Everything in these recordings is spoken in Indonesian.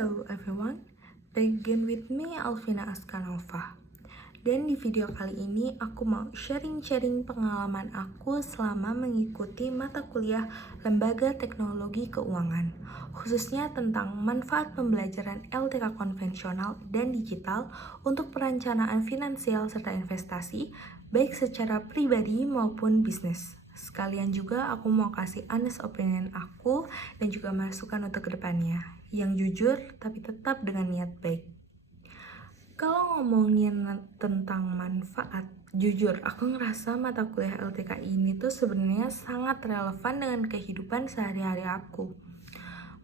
Hello everyone, begin with me Alvina Askanova. Dan di video kali ini aku mau sharing-sharing pengalaman aku selama mengikuti mata kuliah Lembaga Teknologi Keuangan, khususnya tentang manfaat pembelajaran LTK konvensional dan digital untuk perencanaan finansial serta investasi, baik secara pribadi maupun bisnis. Sekalian juga aku mau kasih honest opinion aku dan juga masukan untuk kedepannya, yang jujur tapi tetap dengan niat baik. Kalau ngomongin tentang manfaat, jujur aku ngerasa mata kuliah LTK ini tuh sebenarnya sangat relevan dengan kehidupan sehari-hari aku.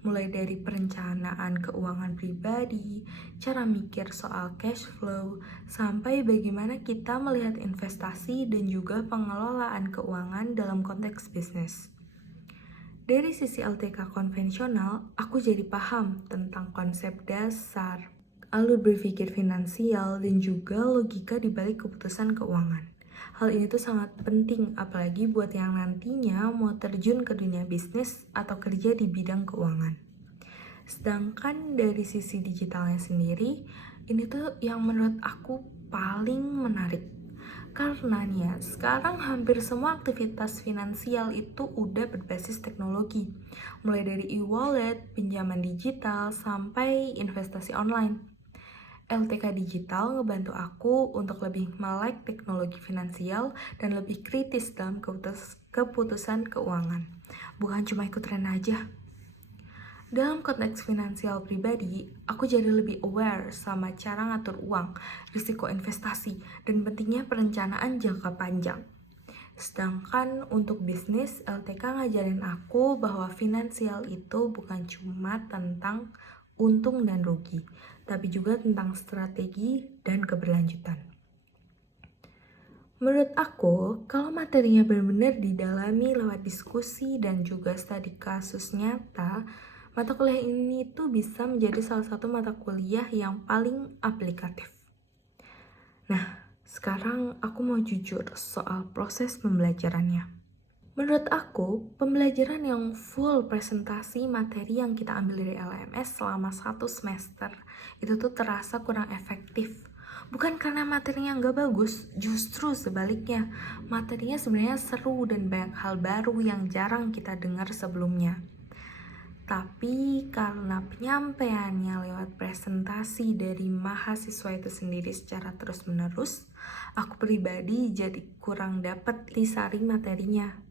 Mulai dari perencanaan keuangan pribadi, cara mikir soal cash flow, sampai bagaimana kita melihat investasi dan juga pengelolaan keuangan dalam konteks bisnis. Dari sisi LTK konvensional, aku jadi paham tentang konsep dasar, alur berpikir finansial, dan juga logika di balik keputusan keuangan. Hal ini tuh sangat penting, apalagi buat yang nantinya mau terjun ke dunia bisnis atau kerja di bidang keuangan. Sedangkan dari sisi digitalnya sendiri, ini tuh yang menurut aku paling menarik. Karena nih ya, sekarang hampir semua aktivitas finansial itu udah berbasis teknologi. Mulai dari e-wallet, pinjaman digital, sampai investasi online. LTK Digital ngebantu aku untuk lebih melek teknologi finansial dan lebih kritis dalam keputusan keuangan. Bukan cuma ikut tren aja. Dalam konteks finansial pribadi, aku jadi lebih aware sama cara ngatur uang, risiko investasi, dan pentingnya perencanaan jangka panjang. Sedangkan untuk bisnis, LTK ngajarin aku bahwa finansial itu bukan cuma tentang untung dan rugi, tapi juga tentang strategi dan keberlanjutan. Menurut aku, kalau materinya benar-benar didalami lewat diskusi dan juga studi kasus nyata, mata kuliah ini tuh bisa menjadi salah satu mata kuliah yang paling aplikatif. Nah, sekarang aku mau jujur soal proses pembelajarannya. Menurut aku, pembelajaran yang full presentasi materi yang kita ambil dari LMS selama 1 semester itu tuh terasa kurang efektif. Bukan karena materinya nggak bagus, justru sebaliknya. Materinya sebenarnya seru dan banyak hal baru yang jarang kita dengar sebelumnya. Tapi karena penyampaiannya lewat presentasi dari mahasiswa itu sendiri secara terus-menerus, aku pribadi jadi kurang dapat intisari materinya.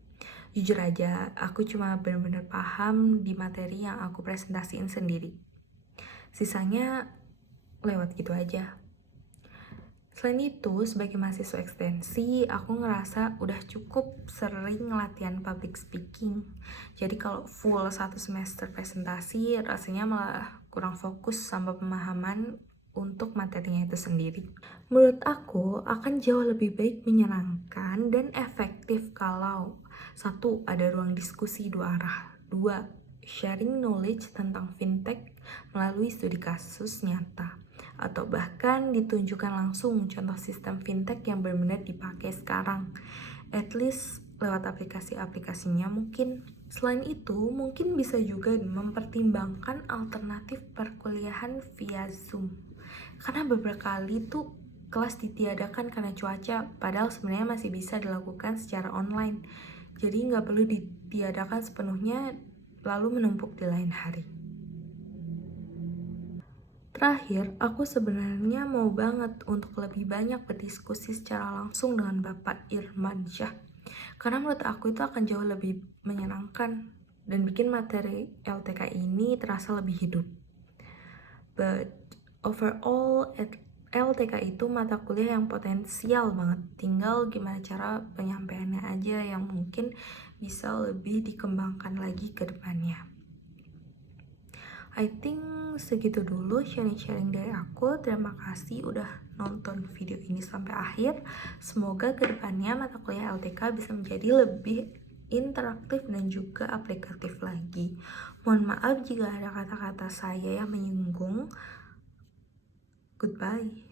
Jujur aja, aku cuma benar-benar paham di materi yang aku presentasiin sendiri. Sisanya lewat gitu aja. Selain itu, sebagai mahasiswa ekstensi, aku ngerasa udah cukup sering latihan public speaking. Jadi kalau full 1 semester presentasi, rasanya malah kurang fokus sama pemahaman untuk materinya itu sendiri. Menurut aku, akan jauh lebih baik menyenangkan dan efektif kalau 1. Ada ruang diskusi 2 arah. 2. Sharing knowledge tentang fintech melalui studi kasus nyata. Atau bahkan ditunjukkan langsung contoh sistem fintech yang benar-benar dipakai sekarang. At least lewat aplikasi-aplikasinya mungkin. Selain itu, mungkin bisa juga mempertimbangkan alternatif perkuliahan via Zoom. Karena beberapa kali tuh kelas ditiadakan karena cuaca, padahal sebenarnya masih bisa dilakukan secara online. Jadi nggak perlu ditiadakan sepenuhnya lalu menumpuk di lain hari. Terakhir, aku sebenarnya mau banget untuk lebih banyak berdiskusi secara langsung dengan Bapak Irman Syah. Karena menurut aku itu akan jauh lebih menyenangkan dan bikin materi LTK ini terasa lebih hidup. But overall, LTK itu mata kuliah yang potensial banget. Tinggal gimana cara penyampaiannya aja yang mungkin bisa lebih dikembangkan lagi ke depannya. I think segitu dulu sharing-sharing dari aku. Terima kasih udah nonton video ini sampai akhir. Semoga kedepannya mata kuliah LTK bisa menjadi lebih interaktif dan juga aplikatif lagi. Mohon maaf jika ada kata-kata saya yang menyinggung. Goodbye.